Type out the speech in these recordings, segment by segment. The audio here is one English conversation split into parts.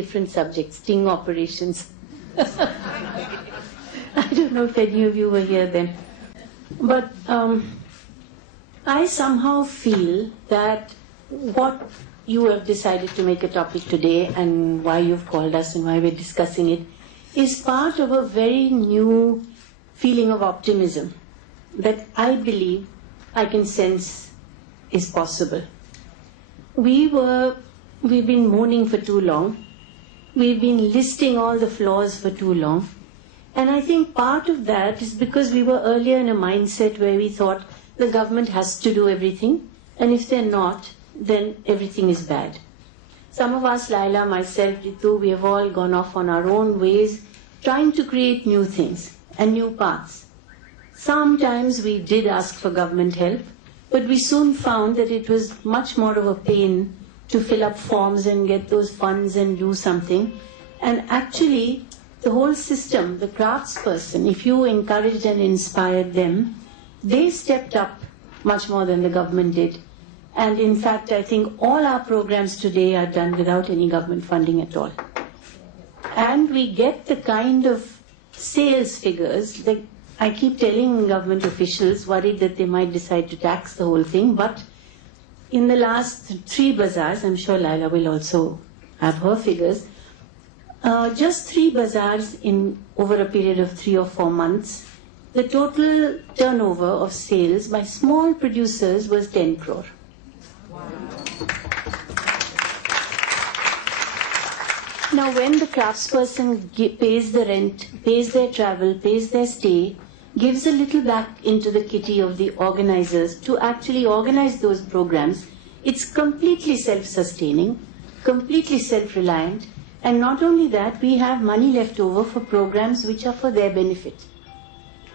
different subjects, sting operations. I don't know if any of you were here then. But I somehow feel that what you have decided to make a topic today and why you've called us and why we're discussing it is part of a very new feeling of optimism that I believe I can sense is possible. We've been moaning for too long. We've been listing all the flaws for too long. And I think part of that is because we were earlier in a mindset where we thought the government has to do everything, and if they're not, then everything is bad. Some of us, Laila, myself, Ritu, we have all gone off on our own ways, trying to create new things and new paths. Sometimes we did ask for government help, but we soon found that it was much more of a pain to fill up forms and get those funds and do something. And actually, the whole system, the craftsperson, if you encouraged and inspired them, they stepped up much more than the government did. And in fact, I think all our programs today are done without any government funding at all. And we get the kind of sales figures that I keep telling government officials, worried that they might decide to tax the whole thing, but in the last 3 bazaars, I'm sure Laila will also have her figures, just 3 bazaars in over a period of 3 or 4 months, the total turnover of sales by small producers was 10 crore. Wow. Now, when the craftsperson pays the rent, pays their travel, pays their stay, gives a little back into the kitty of the organizers to actually organize those programs, it's completely self-sustaining, completely self-reliant, and not only that, we have money left over for programs which are for their benefit.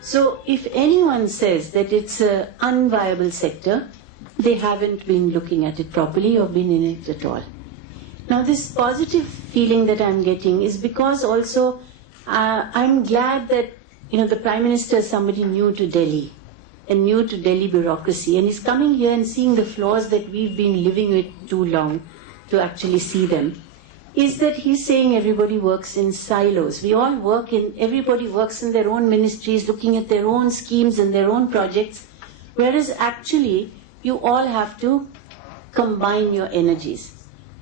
So if anyone says that it's an unviable sector, they haven't been looking at it properly or been in it at all. Now, this positive feeling that I'm getting is because also I'm glad that the Prime Minister is somebody new to Delhi and new to Delhi bureaucracy, and he's coming here and seeing the flaws that we've been living with too long to actually see them. Is that he's saying everybody works in silos. We all everybody works in their own ministries, looking at their own schemes and their own projects, whereas actually you all have to combine your energies.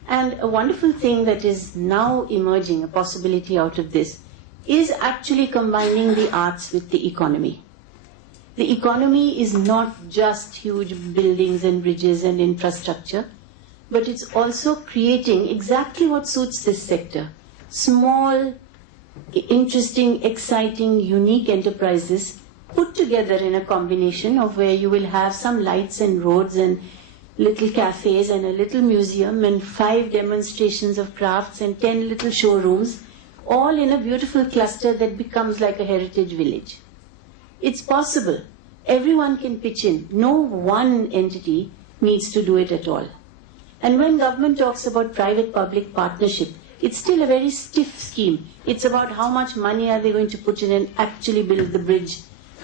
And a wonderful thing that is now emerging, a possibility out of this, is actually combining the arts with the economy. The economy is not just huge buildings and bridges and infrastructure, but it's also creating exactly what suits this sector. Small, interesting, exciting, unique enterprises put together in a combination of where you will have some lights and roads and little cafes and a little museum and 5 demonstrations of crafts and 10 little showrooms, all in a beautiful cluster that becomes like a heritage village. It's possible. Everyone can pitch in. No one entity needs to do it at all. And when government talks about private-public partnership, it's still a very stiff scheme. It's about how much money are they going to put in and actually build the bridge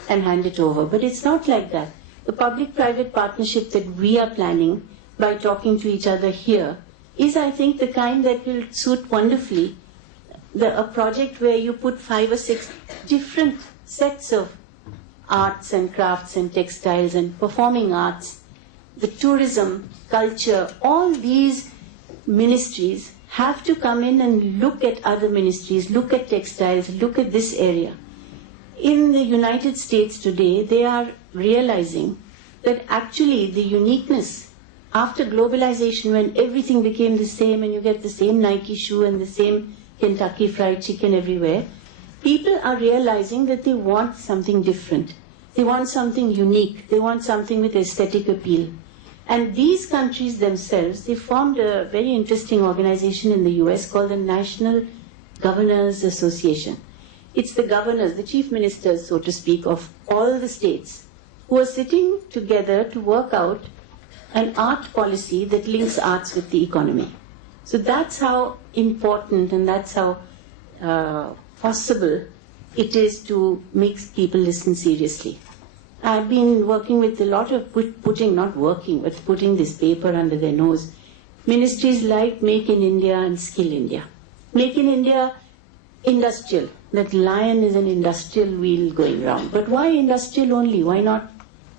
and hand it over. But it's not like that. The public-private partnership that we are planning by talking to each other here is, I think, the kind that will suit wonderfully a project where you put 5 or 6 different sets of arts and crafts and textiles and performing arts, the tourism, culture, all these ministries have to come in and look at other ministries, look at textiles, look at this area. In the United States today, they are realizing that actually the uniqueness after globalization, when everything became the same and you get the same Nike shoe and the same Kentucky Fried Chicken everywhere, people are realizing that they want something different. They want something unique. They want something with aesthetic appeal. And these countries themselves, they formed a very interesting organization in the US called the National Governors Association. It's the governors, the chief ministers, so to speak, of all the states who are sitting together to work out an art policy that links arts with the economy. So that's how important and that's how possible it is to make people listen seriously. I've been working with a lot of putting this paper under their nose. Ministries like Make in India and Skill India. Make in India industrial. That lion is an industrial wheel going round. But why industrial only? Why not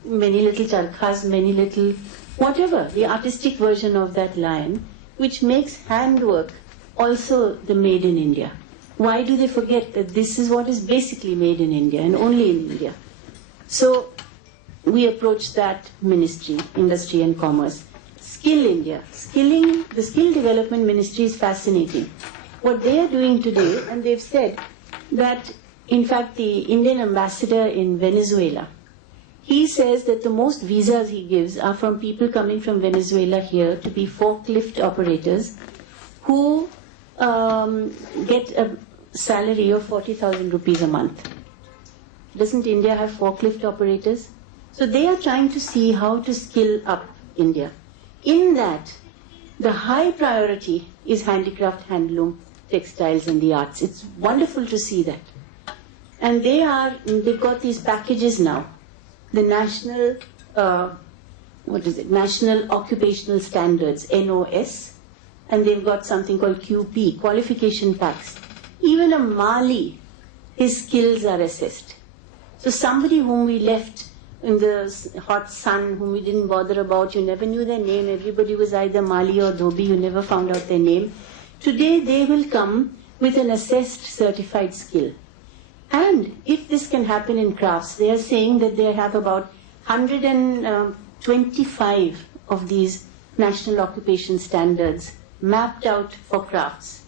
many little charkhas, many little whatever, the artistic version of that lion, which makes handwork also the made in India? Why do they forget that this is what is basically made in India and only in India? So we approach that ministry, Industry and Commerce. Skill India. The skill development ministry is fascinating. What they are doing today, and they've said that, in fact, the Indian ambassador in Venezuela, he says that the most visas he gives are from people coming from Venezuela here to be forklift operators who get a salary of 40,000 rupees a month. Doesn't India have forklift operators? So they are trying to see how to skill up India. In that, the high priority is handicraft, handloom, textiles and the arts. It's wonderful to see that. And they've got these packages now. The National, National Occupational Standards, NOS, and they've got something called QP, qualification packs. Even a Mali, his skills are assessed. So somebody whom we left in the hot sun, whom we didn't bother about, you never knew their name, everybody was either Mali or Dhobi, you never found out their name. Today they will come with an assessed certified skill. And if this can happen in crafts, they are saying that they have about 125 of these national occupation standards mapped out for crafts,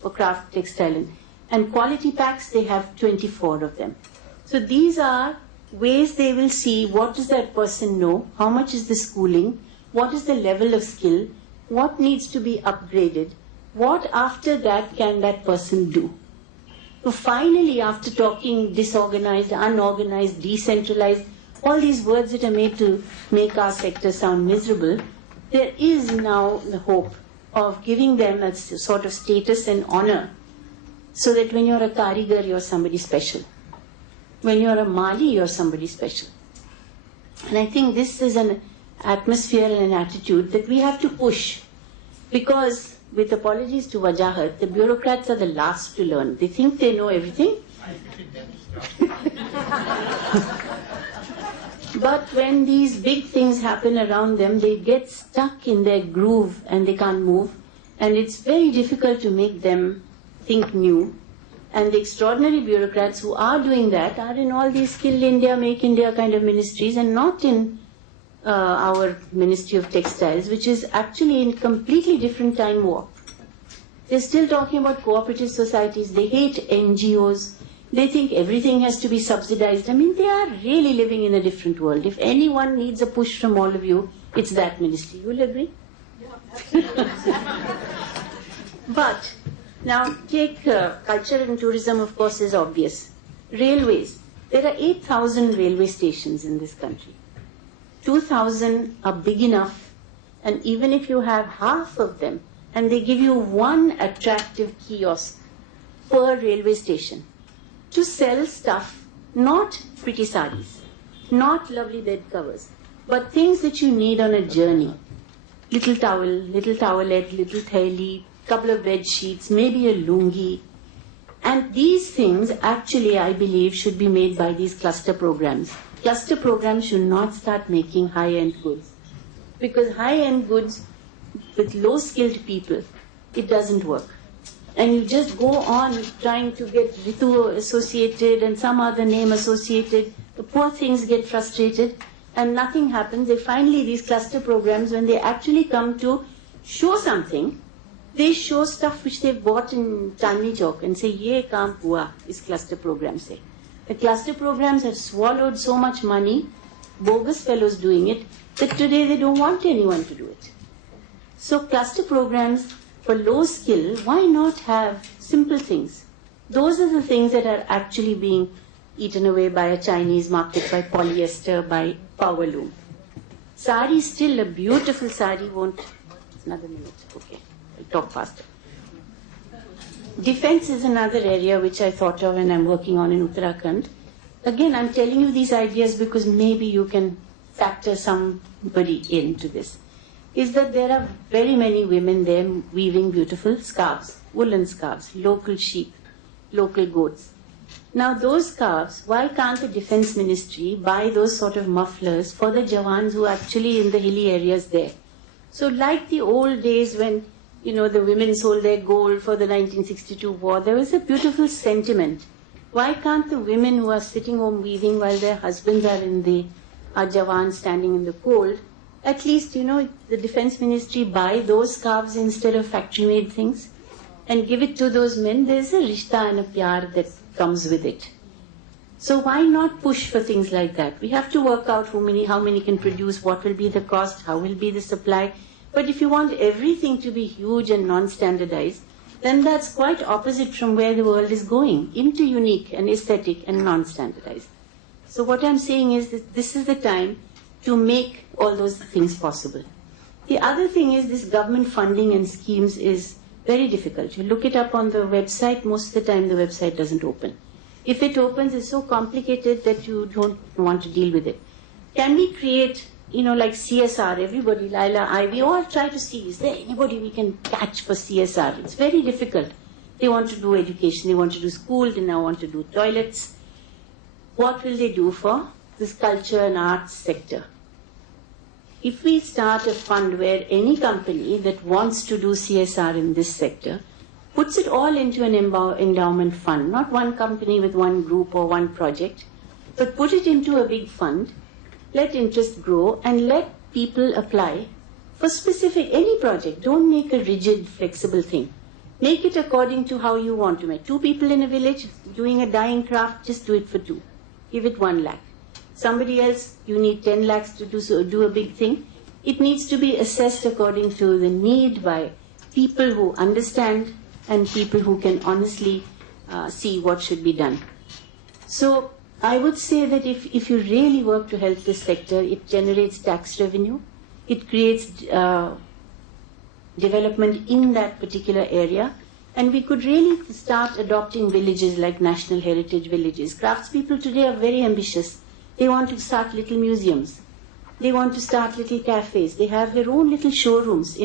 for craft textile. And quality packs, they have 24 of them. So these are ways they will see what does that person know, how much is the schooling, what is the level of skill, what needs to be upgraded, what after that can that person do. So finally, after talking disorganized, unorganized, decentralized, all these words that are made to make our sector sound miserable, there is now the hope of giving them a sort of status and honor, so that when you're a Karigar, you're somebody special. When you're a Mali, you're somebody special. And I think this is an atmosphere and an attitude that we have to push, because, with apologies to Wajahat, the bureaucrats are the last to learn. They think they know everything. But when these big things happen around them, they get stuck in their groove and they can't move. And it's very difficult to make them think new. And the extraordinary bureaucrats who are doing that are in all these Skill India, Make India kind of ministries, and not in our Ministry of Textiles, which is actually in completely different time warp. They're still talking about cooperative societies. They hate NGOs. They think everything has to be subsidized. I mean, they are really living in a different world. If anyone needs a push from all of you, it's that ministry. You'll agree? Yeah. But now take culture and tourism, of course, is obvious. Railways. There are 8,000 railway stations in this country. 2,000 are big enough, and even if you have half of them, and they give you one attractive kiosk per railway station to sell stuff, not pretty sarees, not lovely bed covers, but things that you need on a journey. Little towel, little towelette, little theli, couple of bed sheets, maybe a lungi. And these things actually, I believe, should be made by these cluster programs. Cluster programs should not start making high-end goods, because high-end goods with low-skilled people, it doesn't work. And you just go on trying to get Ritu associated and some other name associated. The poor things get frustrated and nothing happens. They finally, these cluster programs, when they actually come to show something, they show stuff which they've bought in Chandni Chowk and say, ye kaam hua, is cluster programs say. The cluster programs have swallowed so much money, bogus fellows doing it, that today they don't want anyone to do it. So cluster programs for low skill, why not have simple things? Those are the things that are actually being eaten away by a Chinese market, by polyester, by power loom. Sari, still a beautiful sari, won't... Another minute, okay. I'll talk faster. Defense is another area which I thought of and I'm working on in Uttarakhand. Again, I'm telling you these ideas because maybe you can factor somebody into this. Is that there are very many women there weaving beautiful scarves. woolen scarves, local sheep, local goats. Now those scarves, why can't the Defense Ministry buy those sort of mufflers for the Jawans who are actually in the hilly areas there? So like the old days when, the women sold their gold for the 1962 war, there was a beautiful sentiment. Why can't the women who are sitting home weaving while their husbands are in the Jawans standing in the cold, at least, the Defense Ministry buy those scarves instead of factory-made things and give it to those men? There's a rishta and a pyar that comes with it. So why not push for things like that? We have to work out how many can produce, what will be the cost, how will be the supply. But if you want everything to be huge and non-standardized, then that's quite opposite from where the world is going, into unique and aesthetic and non-standardized. So what I'm saying is that this is the time to make all those things possible. The other thing is this government funding and schemes is very difficult. You look it up on the website, most of the time the website doesn't open. If it opens, it's so complicated that you don't want to deal with it. Can we create, like CSR, everybody, Laila, we all try to see, is there anybody we can catch for CSR? It's very difficult. They want to do education, they want to do school, they now want to do toilets. What will they do for this culture and arts sector? If we start a fund where any company that wants to do CSR in this sector puts it all into an endowment fund, not one company with one group or one project, but put it into a big fund, let interest grow, and let people apply for any project. Don't make a rigid, flexible thing. Make it according to how you want to make. 2 people in a village doing a dyeing craft, just do it for 2. Give it 1 lakh. Somebody else, you need 10 lakhs to do a big thing. It needs to be assessed according to the need by people who understand and people who can honestly see what should be done. So I would say that if you really work to help this sector, it generates tax revenue, it creates development in that particular area, and we could really start adopting villages like national heritage villages. Craftspeople today are very ambitious. They want to start little museums. They want to start little cafes. They have their own little showrooms,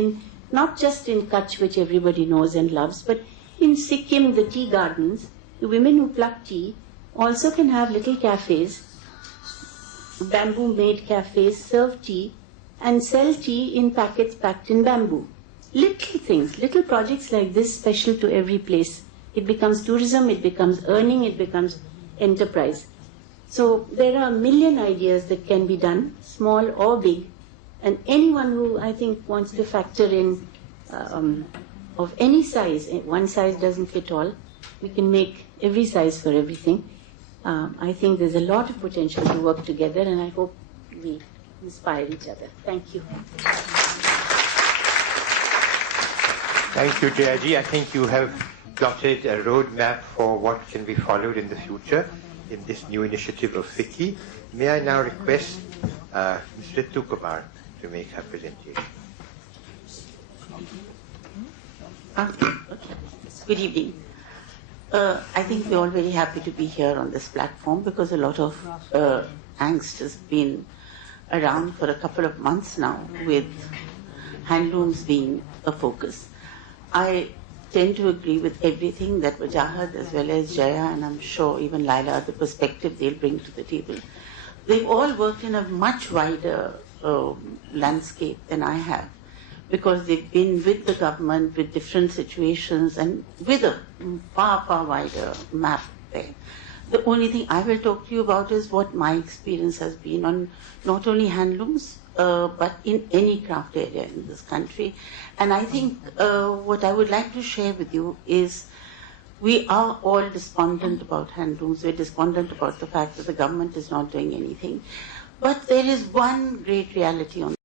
not just in Kutch, which everybody knows and loves, but in Sikkim, the tea gardens. The women who pluck tea also can have little cafes, bamboo-made cafes, serve tea, and sell tea in packets packed in bamboo. Little things, little projects like this special to every place. It becomes tourism, it becomes earning, it becomes enterprise. So there are a million ideas that can be done, small or big, and anyone who I think wants to factor in of any size, one size doesn't fit all, we can make every size for everything. I think there's a lot of potential to work together, and I hope we inspire each other. Thank you. Thank you, Jayaji. I think you have plotted a roadmap for what can be followed in the future in this new initiative of FICCI. May I now request Ms. Ritu Kumar to make her presentation. Good evening. I think we're all very happy to be here on this platform because a lot of angst has been around for a couple of months now with handlooms being a focus. I tend to agree with everything that Wajahat as well as Jaya and I'm sure even Laila, the perspective they'll bring to the table. They've all worked in a much wider landscape than I have because they've been with the government with different situations and with a far, far wider map there. The only thing I will talk to you about is what my experience has been on not only handlooms, but in any craft area in this country. And I think what I would like to share with you is we are all despondent about handlooms. We're despondent about the fact that the government is not doing anything. But there is one great reality on